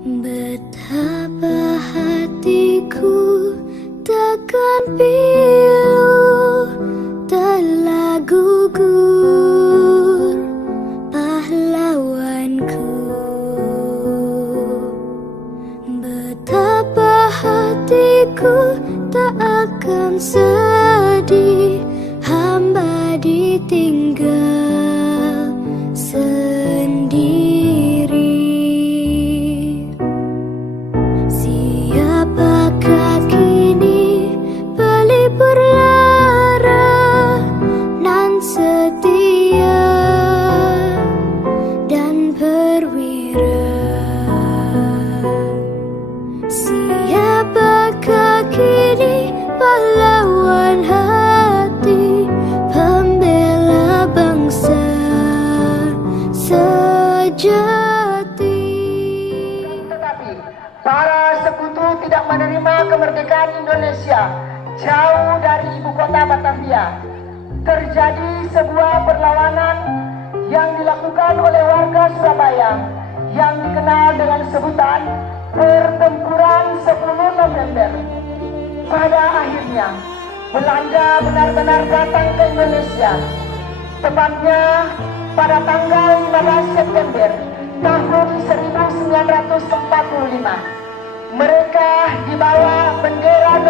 Betapa hatiku takkan pilu telah gugur pahlawanku. Betapa hatiku tak akan sedih hamba ditinggal sendiri. Siapakah kini pelipur lara nan setia dan perwira? Siapakah kini pahlawan hati, pembela bangsa sejati? Tetapi para sekutu tidak menerima kemerdekaan Indonesia jauh dari ibu kota Batavia. Terjadi sebuah perlawanan yang dilakukan oleh warga Surabaya yang dikenal dengan sebutan Pertempuran 10 November. Pada akhirnya Belanda benar-benar datang ke Indonesia, tepatnya pada tanggal 15 September tahun 1945. Mereka dibawa bendera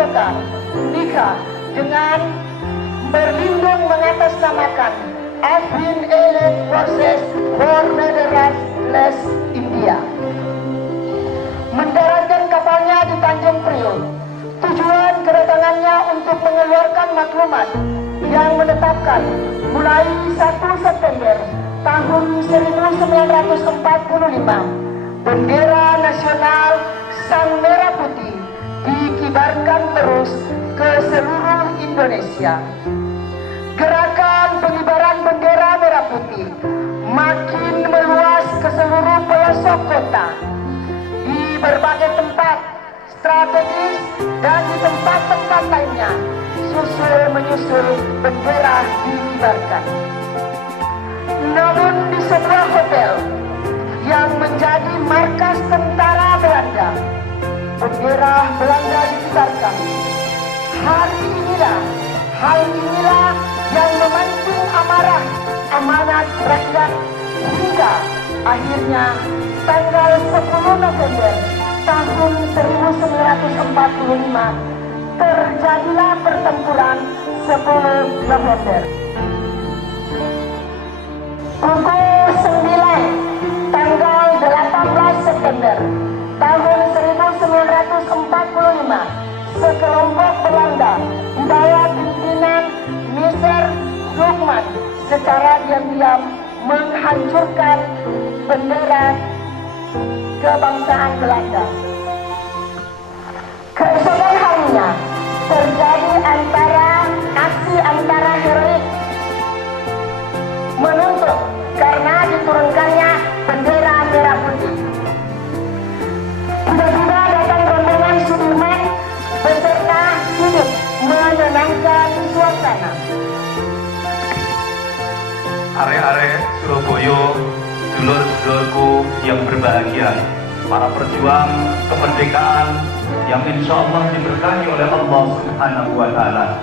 Nika dengan berlindung mengatasnamakan Afrin Allied Forces for Netherlands India. Mendaratkan kapalnya di Tanjung Priok. Tujuan kedatangannya untuk mengeluarkan maklumat yang menetapkan mulai 1 September tahun 1945 bendera nasional Sang Merah Putih dikibarkan terus ke seluruh Indonesia. Gerakan pengibaran bendera merah putih makin meluas ke seluruh pelosok kota, di berbagai tempat strategis dan di tempat-tempat lainnya. Susul menyusul bendera dikibarkan. Namun di sebuah hotel yang menjadi markas tentara Belanda, bendera Belanda dikibarkan. Hal inilah yang memancing amarah amanat rakyat, hingga akhirnya tanggal 10 November tahun 1945 terjadilah pertempuran 10 November. Pukul 9 tanggal 18 September tahun 1945, sekelompok Belanda di bawah pimpinan Mister Lukman secara diam-diam menghancurkan bendera kebangsaan Belanda. Keesokan harinya terjadi aksi antara heroik menuntut karena diturunkannya bendera merah putih. Tiba-tiba datang rombongan Sudirman beserta hidup menenangkan suasana. Arek-arek Surabaya, dulur-dulurku yang berbahagia, para perjuang kemerdekaan yang insya Allah diberkahi oleh Allah Subhanahu wa Ta'ala.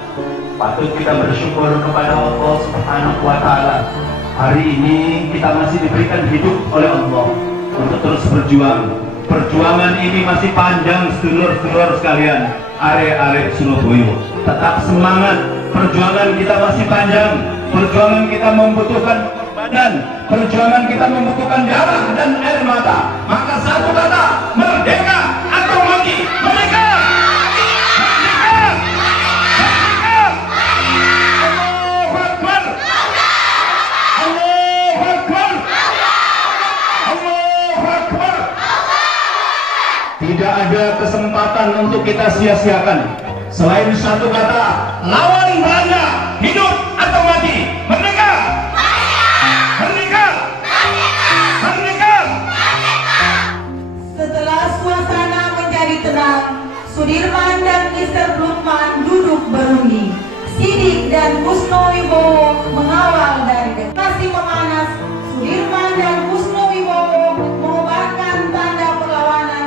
Patut kita bersyukur kepada Allah Subhanahu wa Ta'ala. Hari ini kita masih diberikan hidup oleh Allah untuk terus berjuang. Perjuangan ini masih panjang, sedulur-sedulur sekalian. Arek-arek Surabaya, tetap semangat. Perjuangan kita masih panjang. Perjuangan kita membutuhkan pengorbanan. Perjuangan kita membutuhkan darah dan air mata. Maka satu kata, merdeka atau mati. Merdeka! Merdeka! Merdeka! Allahu Akbar! Allahu Akbar! Allahu Akbar! Tidak ada kesempatan untuk kita sia-siakan selain satu kata, lawan Belanda, hidup atau mati. Merdeka! Merdeka! Merdeka! Setelah suasana menjadi tenang, Sudirman dan Mister Lukman duduk berunding. Sidik dan Kusno Wibowo mengawal dari dekat. Masih memanas, Sudirman dan Kusno Wibowo mengobarkan tanda perlawanan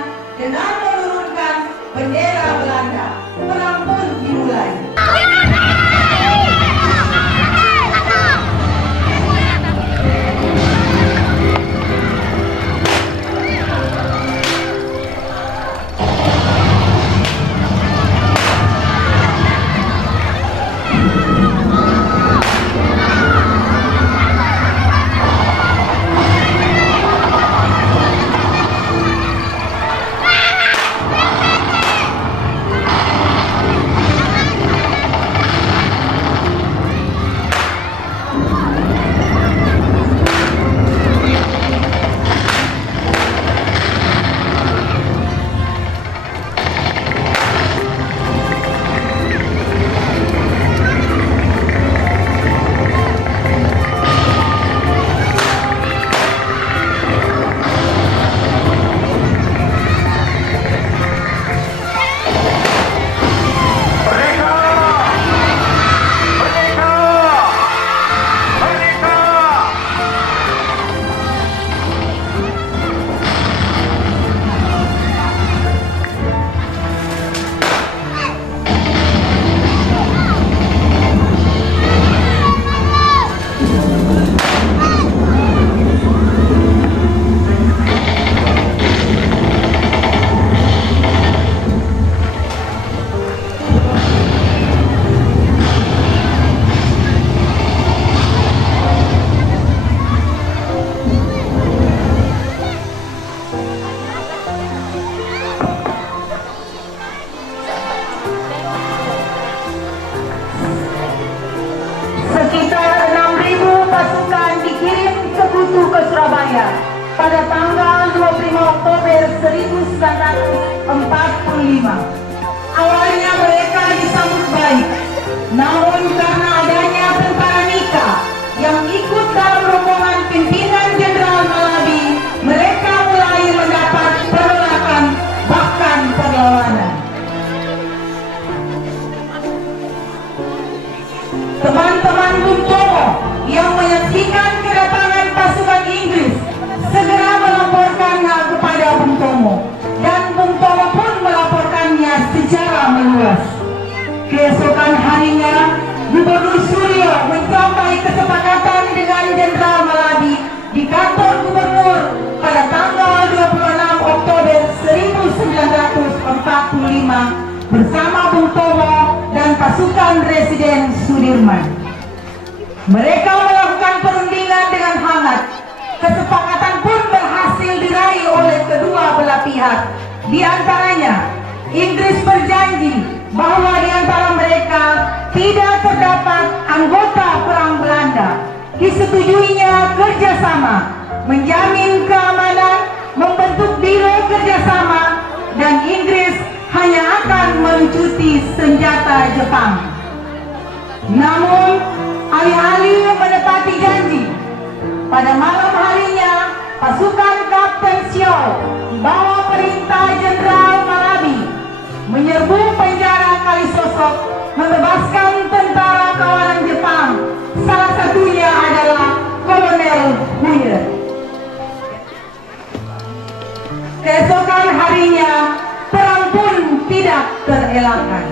Awalnya mereka disambut baik, namun karena adanya tentara Nika yang ikut dalam rombongan pimpinan Jenderal Malabi, mereka mulai mendapat penolakan, bahkan perlawanan. Teman-teman Bung Tomo yang menyaksikan kedatangan pasukan Inggris segera melaporkannya kepada Bung Tomo, dan Bung Tomo pun melaporkannya secara meluas. Keesokan harinya, Gubernur Suryo mencapai kesepakatan dengan Jenderal Malabi di kantor gubernur pada tanggal 26 Oktober 1945 bersama Bung Tomo dan pasukan Residen Sudirman. Mereka melakukan perundingan dengan hangat. Kesepakatan pun berhasil diraih oleh kedua belah pihak. Di antaranya, Inggris berjanji bahwa di antara mereka tidak terdapat anggota perang Belanda. Disetujuinya kerjasama, menjamin keamanan, membentuk biro kerjasama, dan Inggris hanya akan melucuti senjata Jepang. Namun, alih-alih menepati janji, pada malam harinya, pasukan Kapten Xiao bawa perintah Jenderal Malabi menyerbu penjara Kalisosok, membebaskan tentara kawanan Jepang. Salah satunya adalah Kolonel Huye. Keesokan harinya, perang pun tidak terelakkan.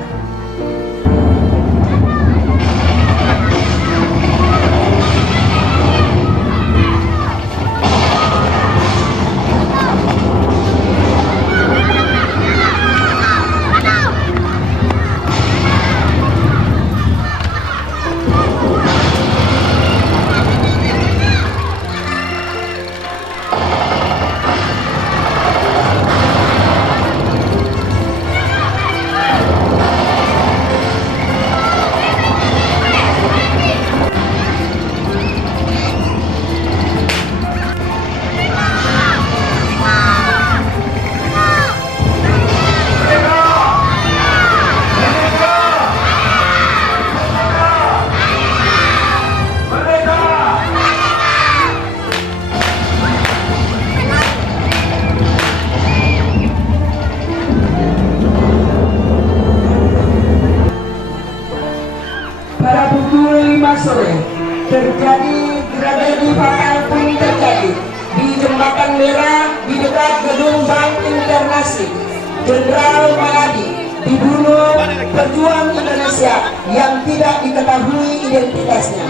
Sore terjadi tragedi fatal pun terjadi di Jembatan Merah di dekat gedung Bank Internasi. Jenderal Malabi dibunuh pejuang Indonesia yang tidak diketahui identitasnya.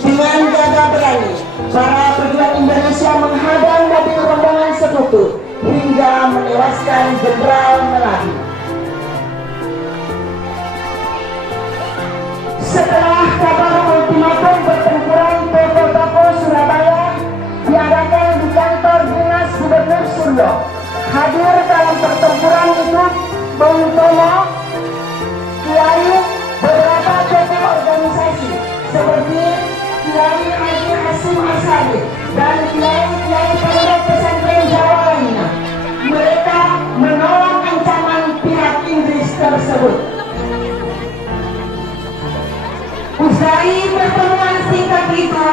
Dengan gagah berani, para pejuang Indonesia menghadang mobil rombongan sekutu hingga menewaskan Jenderal Malabi. Setelah kabar ultimatum pertempuran toko-toko Surabaya diadakan di kantor dinas Gubernur Suryo, hadir dalam pertempuran itu Bung Tomo, Kiai, beberapa tokoh organisasi seperti Kiai Haji Hasim Asyari dan Kiai Pondok Pesantren Jawa lainnya. Mereka menolak ancaman pihak Inggris tersebut. Usai pertemuan singkat itu,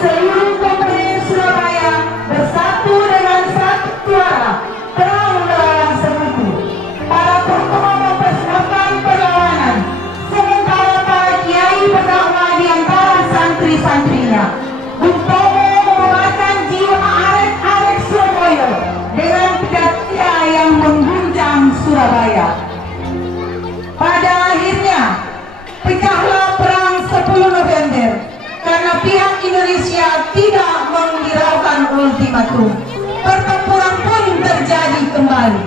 seluruh komponen Surabaya bersatu dengan satu suara terang melawan sekutu. Para tokoh mempersiapkan perlawanan, sementara para kiai berdakwa di antara santri-santrinya. Bung Tomo mengeluarkan jiwa arek-arek Surabaya dengan pidato yang mengguncang Surabaya. Pada akhirnya, pecahlah perang 10 November karena pihak Indonesia tidak menghiraukan ultimatum. Pertempuran pun terjadi kembali.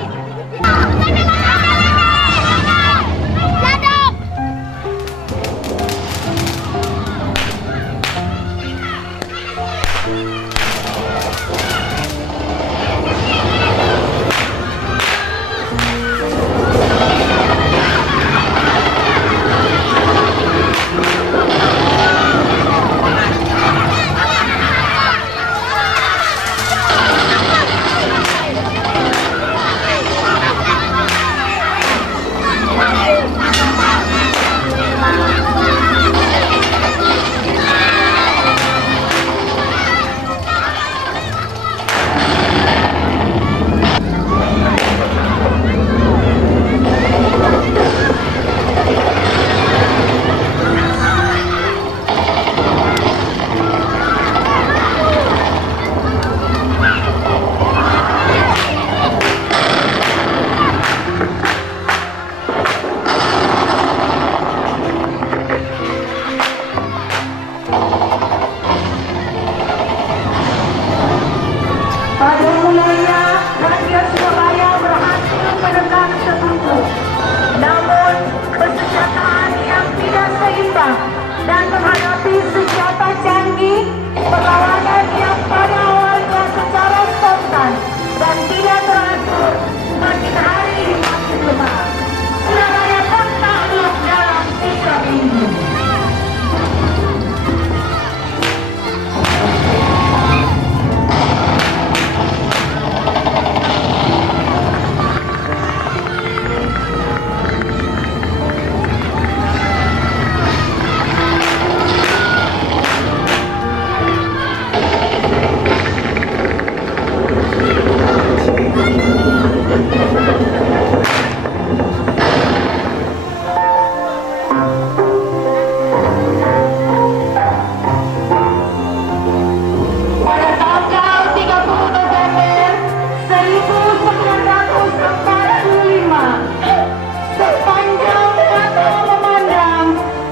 Sepanjang mata memandang,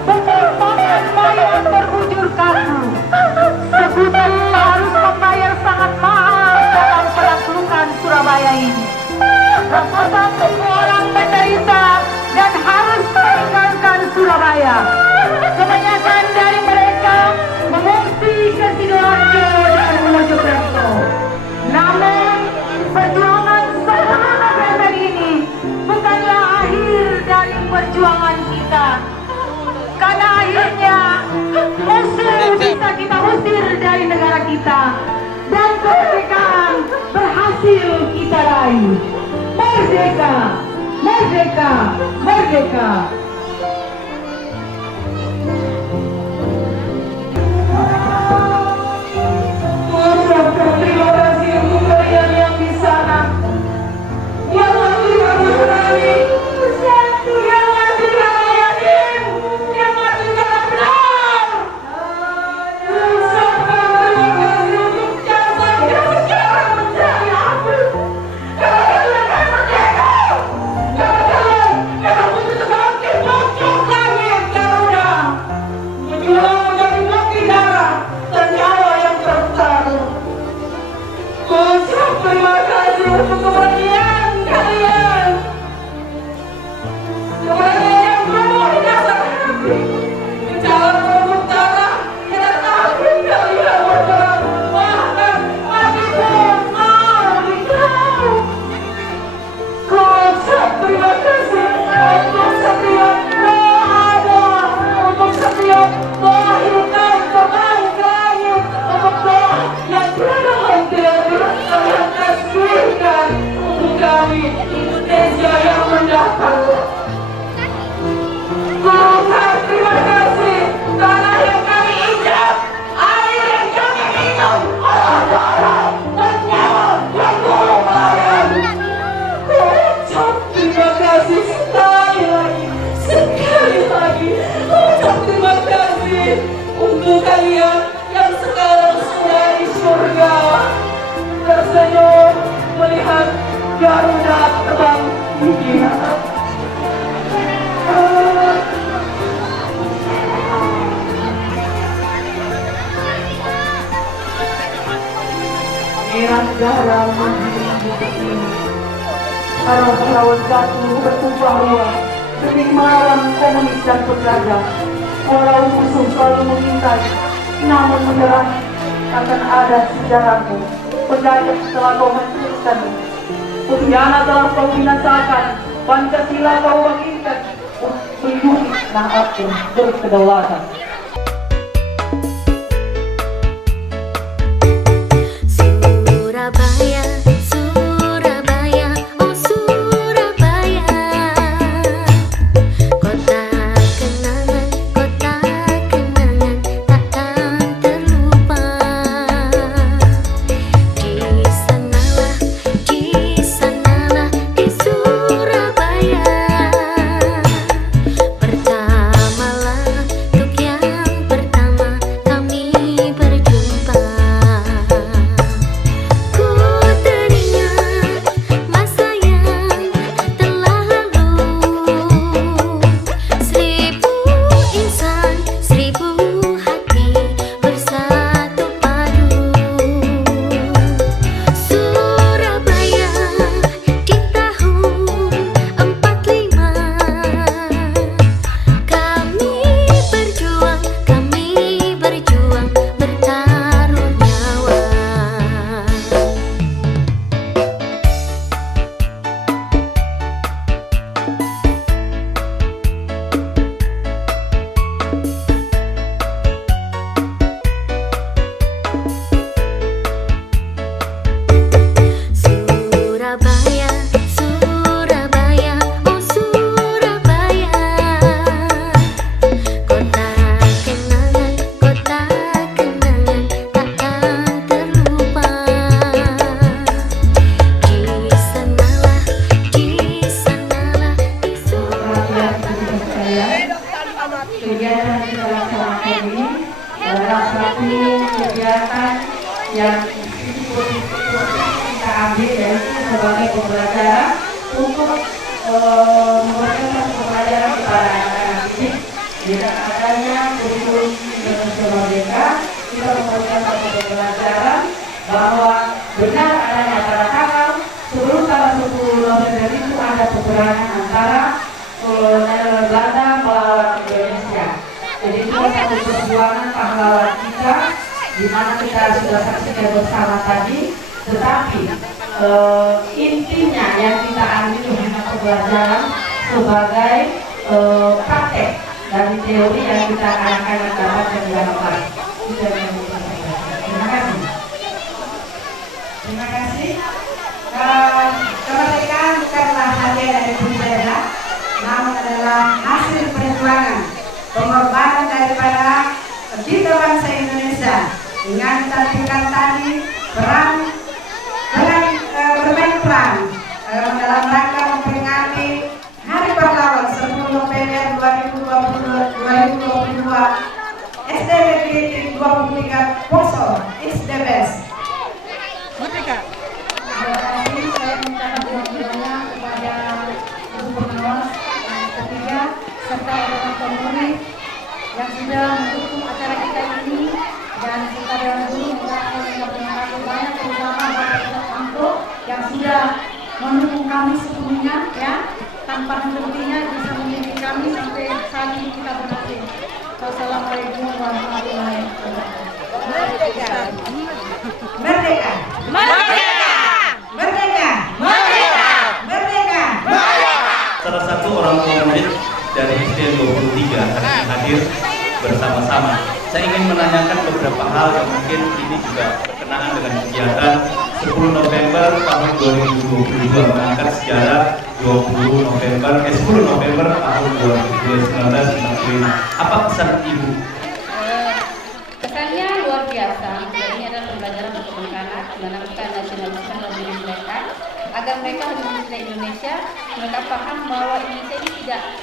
bekas tangan mayat berbujur kaku. Sebutan harus membayar sangat mahal dalam penaklukan Surabaya ini. Ratusan ribu orang menderita dan harus meninggalkan Surabaya. Kebanyakan dari mereka mengungsi ke Sidoarjo dan Mojokerto. Namun perjuangan saudara November ini bukanlah akhir dari perjuangan kita. Karena akhirnya musuh bisa kita usir dari negara kita dan kemerdekaan berhasil kita raih. Merdeka, merdeka, merdeka. Mengucapkan terima kasih untuk kalian yang di sana, yang mati karena berani, yang mati karena yakin, yang mati karena benar. Mengucapkan terima kasih untuk jasa yang sekarang mencari aku. Karena kalian akan merdeka. Karena kalian akan membutuhkan pojok langit Garuda. Berjuang menjadi bukti darah dan nyawa yang tertaruh. Mengucap terima kasih untuk keberanian kalian. Keberanian yang tumbuh di dasar hati. Di dalam lubuk tanah dan hati kalian bergerak. Bahkan mati pun mau dikau. Mengucap terima kasih untuk setiap doa, untuk setiap doa hitam terbang ke langit, untuk doa yang tiada henti kalian kasihkan untuk kami Indonesia yang mendatang. Mengucap terima kasih tanah yang kami injak, air yang kami minum, darah dan nyawa yang dulu melayang. Mengucap terima kasih sekali lagi. Mengucap terima kasih untuk kalian yang sekarang sudah di surga, tersenyum melihat Garuda terbang tinggi. Merah darah menggiring bukit ini. Arah lawan jatuh bertumpah ruah demi malam komunis dan penjajah. Walau musuh selalu mengintai, namun menyerah akan ada sejarahmu. Penjajah telah kau hancurkan, pengkhianat telah kau binasakan, Pancasila kau bangkitkan, melindungi tanah aku berkedaulatan. Surabaya, Surabaya, oh Surabaya, kota kenangan takkan terlupa. Di sanalah di Surabaya, pertamalah untuk yang pertama kami berjumpa. Ku teringat masa yang telah lalu, 1000 insan, 1000 hati bersatu padu. Surabaya di tahun 45, kami berjuang bertaruh nyawa. Surabaya, Surabaya, oh Surabaya, kota kenangan takkan terlupa. Di sanalah di Surabaya. Kegiatan yang kita laksanakan ini adalah satu kegiatan yang kita ambil yaitu sebagai pembelajaran untuk memberikan satu pembelajaran kepada anak-anak ini. Dengan adanya kurikulum Indonesia Merdeka, kita memberikan satu pembelajaran bahwa benar adanya pada tanggal sebelum tanggal 10 November itu ada peperangan antara negara Belanda melawan Indonesia. Jadi itu satu perjuangan pahlawan kita, di mana kita sudah saksikan bersama tadi. Tetapi intinya yang kita ambil hanya pembelajaran sebagai praktek dari teori yang kita akan dapatkan di dalam kelas. Terima kasih. Terima kasih. Kemerdekaan bukanlah hadiah dari penjara, namun adalah hasil perjuangan, pengorbanan daripada kita bangsa Indonesia. Dengan cantikan tadi bermain peran dalam rangka memperingati Hari Pahlawan 10 November 2022 SD Negeri 23 Poso is the best. Merdeka. Terima kasih. Saya mengucapkan terima kepada Ibu Pengawas ketiga serta teman-teman murid yang sudah mendukung acara kita ini, dan kita dahulu terima kasih banyak terutama kepada Anto yang sudah mendukung kami sepenuhnya, ya, tanpa henti-hentinya bisa membimbing kami sampai saat ini kita berhasil. Wassalamualaikum warahmatullahi wabarakatuh. Merdeka. Merdeka. Merdeka. Merdeka. Merdeka. Merdeka. Salah satu orang tua murid dari SD 23 hari ini hadir bersama-sama. Saya ingin menanyakan beberapa hal yang mungkin ini juga berkenaan dengan kegiatan 10 November tahun 2022 mengangkat sejarah 10 November tahun 1945. Apa pesan Ibu? Pesannya luar biasa. Ini adalah pembelajaran untuk anak-anak menanamkan nasionalisme dalam diri mereka, agar mereka lebih mencintai Indonesia. Mereka paham bahwa Indonesia ini tidak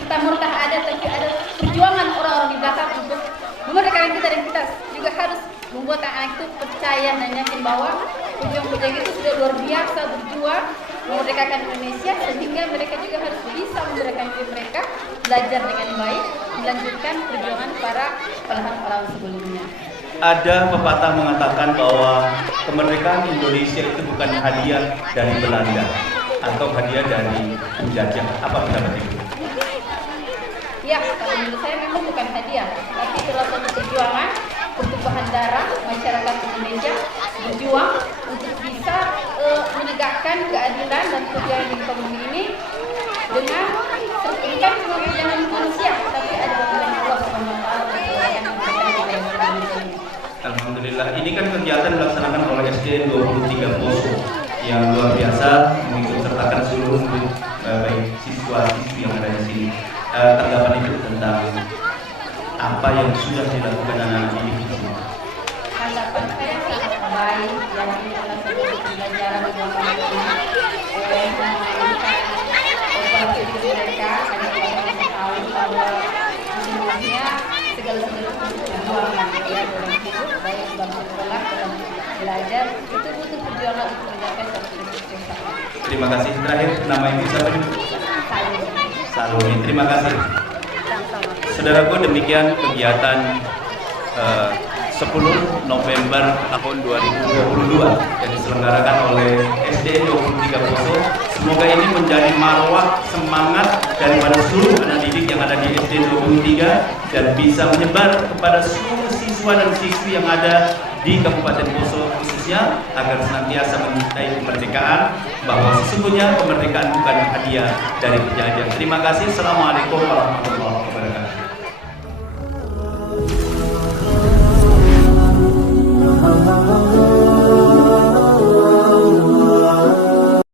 serta-merta ada, tapi ada perjuangan orang-orang di belakang untuk memerdekakan kita, dan kita juga harus membuat anak-anak itu percaya dan yakin bahwa pejuang-pejuang itu sudah luar biasa berjuang memerdekakan Indonesia, sehingga mereka juga harus bisa memerdekakan diri mereka, belajar dengan baik, melanjutkan perjuangan para pahlawan sebelumnya. Ada pepatah mengatakan bahwa kemerdekaan Indonesia itu bukan hadiah dari Belanda atau hadiah dari penjajah. Apa pendapat Ibu? Ya, kalau menurut saya memang bukan hadiah, tapi itulah satu perjuangan pertumpahan darah masyarakat Indonesia berjuang untuk bisa menegakkan keadilan dan keadilan di bumi ini dengan bukan cuma perjuangan manusia, tapi ada perjuangan Allah SWT yang memberikan ini. Alhamdulillah, ini kan kegiatan dilaksanakan oleh SD 23 Poso yang luar biasa, mengikut sertakan seluruh baik siswa-siswi yang ada di sini. Tanggapan itu tentang apa yang sudah dilakukan anak-anak ini? Tanggapan saya sangat baik, dan ini adalah sebuah pembelajaran bagi anak-anak untuk mereka, karena mereka tahu bahwa semuanya segala perjuangan ya dalam hidup, baik dalam sekolah, dalam belajar, itu butuh perjuangan untuk mencapai satu kesuksesan. Terima kasih. Terakhir, nama Ibu siapa? Saloni. Terima kasih. Saudaraku, demikian kegiatan 10 November tahun 2022 yang diselenggarakan oleh SD 23 Poso. Semoga ini menjadi marwah semangat daripada seluruh anak didik yang ada di SD 23 dan bisa menyebar kepada seluruh siswa dan siswi yang ada di Kabupaten Poso khususnya, agar senantiasa mencintai kemerdekaan, bahwa sesungguhnya kemerdekaan bukan hadiah dari penjajah. Terima kasih. Assalamualaikum warahmatullahi wabarakatuh.